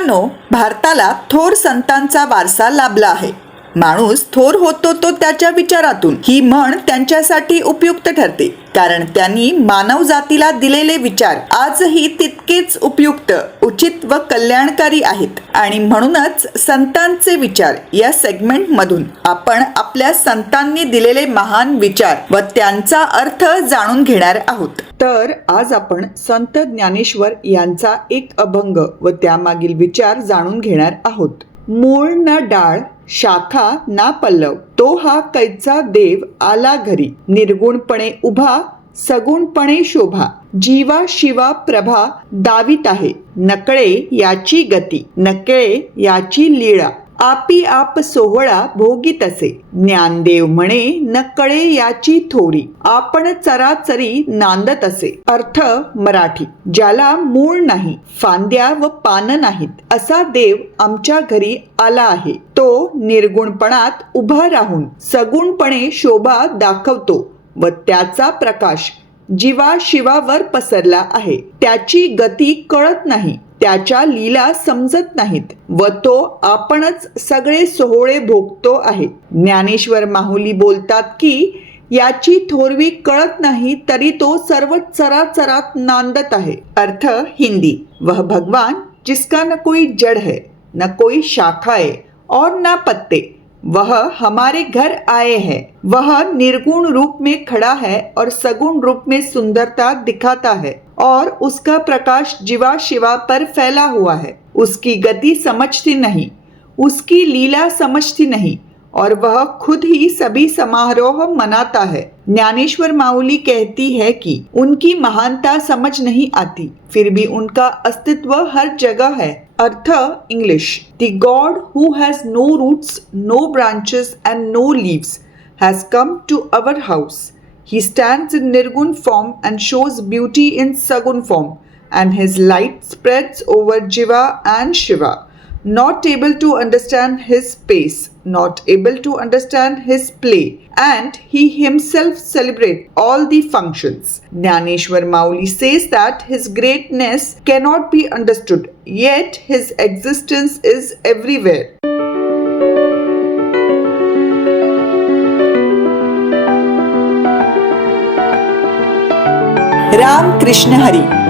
मित्रांनो भारताला थोर संतांचा वारसा लाभला आहे. माणूस थोर होतो तो त्याच्या विचारातून. ही म्हण त्यांच्यासाठी उपयुक्त ठरते. कारण त्यांनी मानव जातीला दिलेले विचार आजही तितकेच उपयुक्त उचित व कल्याणकारी आहेत. आणि म्हणूनच संतांचे विचार या सेगमेंटमधून आपण आपल्या संतांनी दिलेले महान विचार व त्यांचा अर्थ जाणून घेणार आहोत. तर आज आपण संत ज्ञानेश्वर यांचा एक अभंग व त्यामागील विचार जाणून घेणार आहोत. मूळ न डाळ शाखा ना पल्लव तो हा कैचा देव आला घरी. निर्गुणपणे उभा सगुणपणे शोभा. जीवा शिवा प्रभा दावीत आहे. नकळे याची गती नकळे याची लीळा. आपी आप सोहळा भोगीत असे ज्ञानदेव म्हणे नकळे याची थोरी. आपण चराचरी नांदत असे. अर्थ मराठी. ज्याला मूळ नाही फांद्या व पान नाहीत असा देव आमच्या घरी आला आहे. तो निर्गुणपणात उभा राहून सगुणपणे शोभा दाखवतो व त्याचा प्रकाश जीवा शिवावर पसरला आहे. त्याची गती कळत नाही. त्याच्या लीला समजत नाहीत व तो आपणच सगळे सोहळे भोगतो आहे. ज्ञानेश्वर माहुली बोलतात की याची थोरवी कळत नाही तरी तो सर्व चराचरात नांदत आहे. अर्थ हिंदी. वह भगवान जिसका न कोई जड़ है न कोई शाखा है और ना पत्ते. वह हमारे घर आए हैं। वह निर्गुण रूप में खड़ा है और सगुण रूप में सुंदरता दिखाता है और उसका प्रकाश जीवा शिवा पर फैला हुआ है। उसकी गति समझती नहीं, उसकी लीला समझती नहीं और वह खुद ही सभी समारोह मनाता है। ज्ञानेश्वर माउली कहती है कि उनकी महानता समझ नहीं आती, फिर भी उनका अस्तित्व हर जगह है। Artha English. The God who has no roots, no branches, and no leaves has come to our house. He stands in Nirgun form and shows beauty in Sagun form, and his light spreads over Jiva and Shiva not able to understand his pace, not able to understand his play, and he himself celebrate all the functions. Naneshwar Mauli says that his greatness cannot be understood, yet his existence is everywhere. Ram Krishna Hari